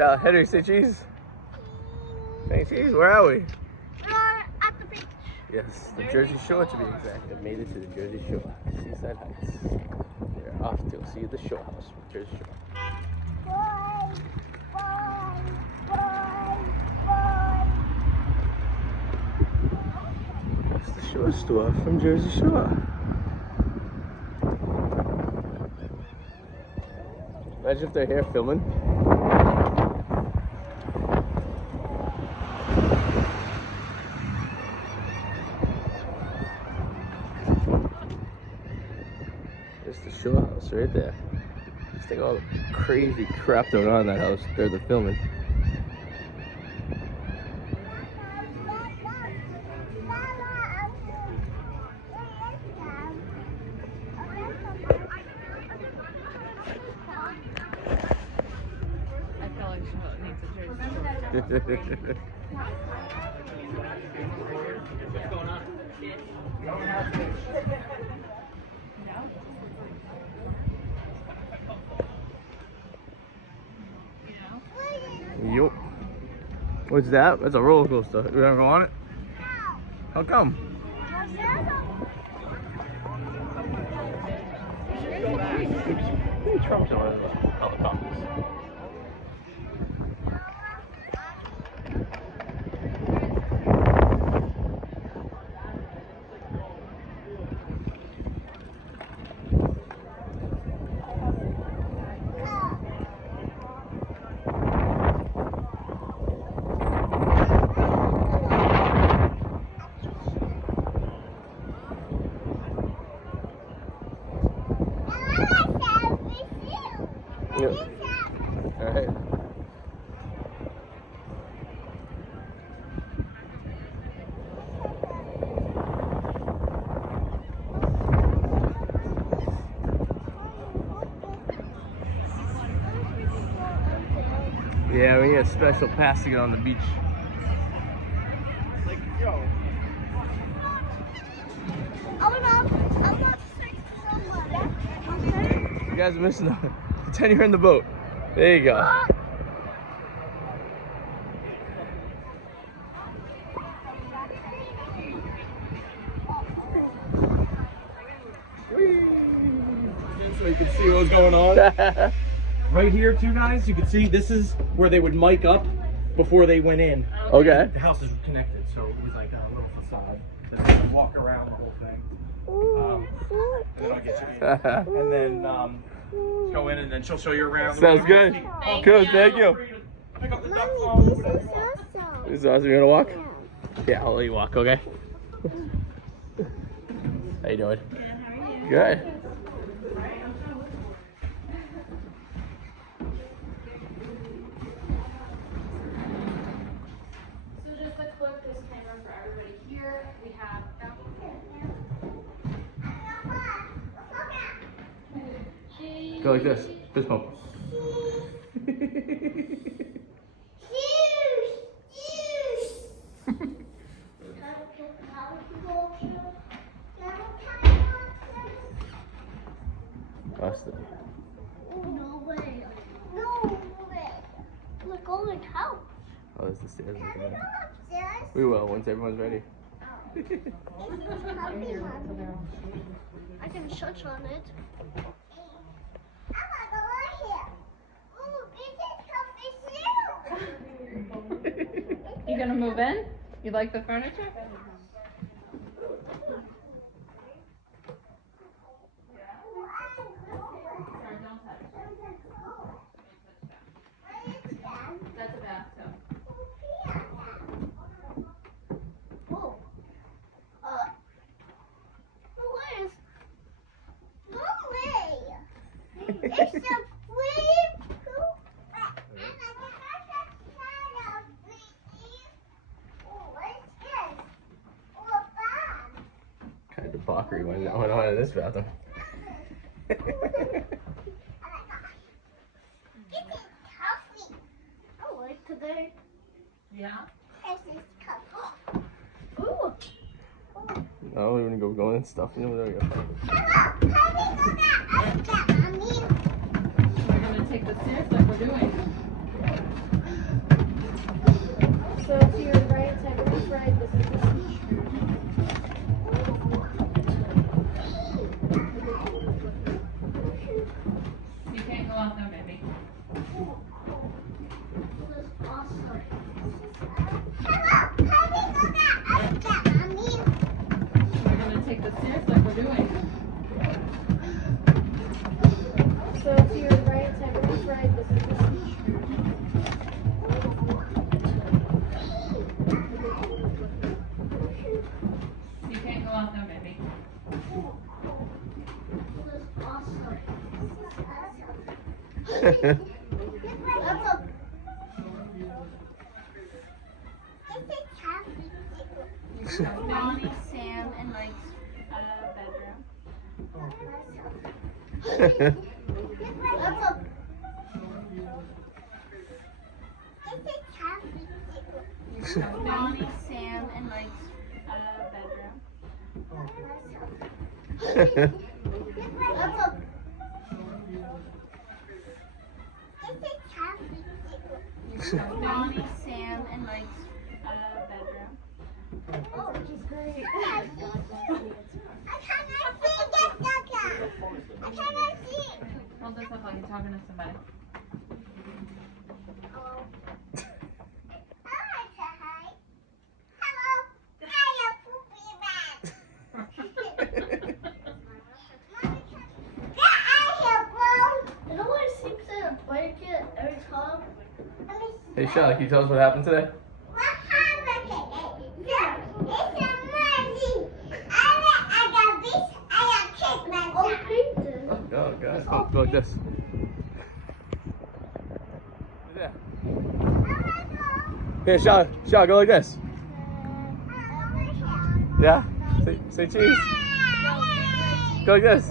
Henry, say cheese. Say cheese. Where are we? We're at the beach. Yes, the Jersey Shore to be exact. They made it to the Jersey Shore. Seaside Heights. They're off to see the shore house from Jersey Shore. It's the shore store from Jersey Shore. Imagine if they're here filming. There's the shore house right there. Just think of all the crazy crap going on in that house during the filming. Yup. What's that? That's a roller coaster. You ever go on it? How come? Trump's on the helicopters. Yep. All right. Yeah, we need a special pass to get on the beach. Like, yo. I'm not sick someone. You guys are missing out. Pretend you're in the boat. There you go. So you can see what's going on. Right here, too, guys, you can see this is where they would mic up before they went in. Okay. The house is connected, so it was like a little facade. So they could walk around the whole thing. And then I'll get you. And then let's go in, and then she'll show you around. Sounds good. Good, thank you. Pick up the duck phone, whatever you want. This is awesome. You gonna walk? Yeah, I'll let you walk, okay? How you doing? Good. So just a quick disclaimer for everybody here. We have Go like this. Fist bump. Busted. No way. No way. Look on the couch. Oh, there's the stairs. Can we go upstairs? We will once everyone's ready. I can touch on it. I want to go here. Ooh, this is comfy too. You gonna move in? You like the furniture? That's a bathtub. Oh. No way. It's a free poop. And I oh, what is this? Oh, a bag. Kind of debauchery went on in this bathroom. This is coffee. I like today. Yeah. This is coffee. Ooh. I don't even go in stuff. You know what I got. Hello. How do you go that up, Mommy? We're gonna take the stairs like we're doing. So to your right, to everyone's right, this is the teacher. You can't go out there, baby. This is awesome. That's a Bonnie, Sam, and Mike's bedroom. Bonnie, Sam, and Mike's bedroom. Bonnie, Sam, and Mike's bedroom. Oh, which is great. I cannot see. Hold this up like you're talking to somebody. Hello. It always seems to break it every time. Hey Sean, can you tell us what happened today? Oh god, go like this. Yeah. Here, Sean, go like this. Yeah? Say cheese. Go like this.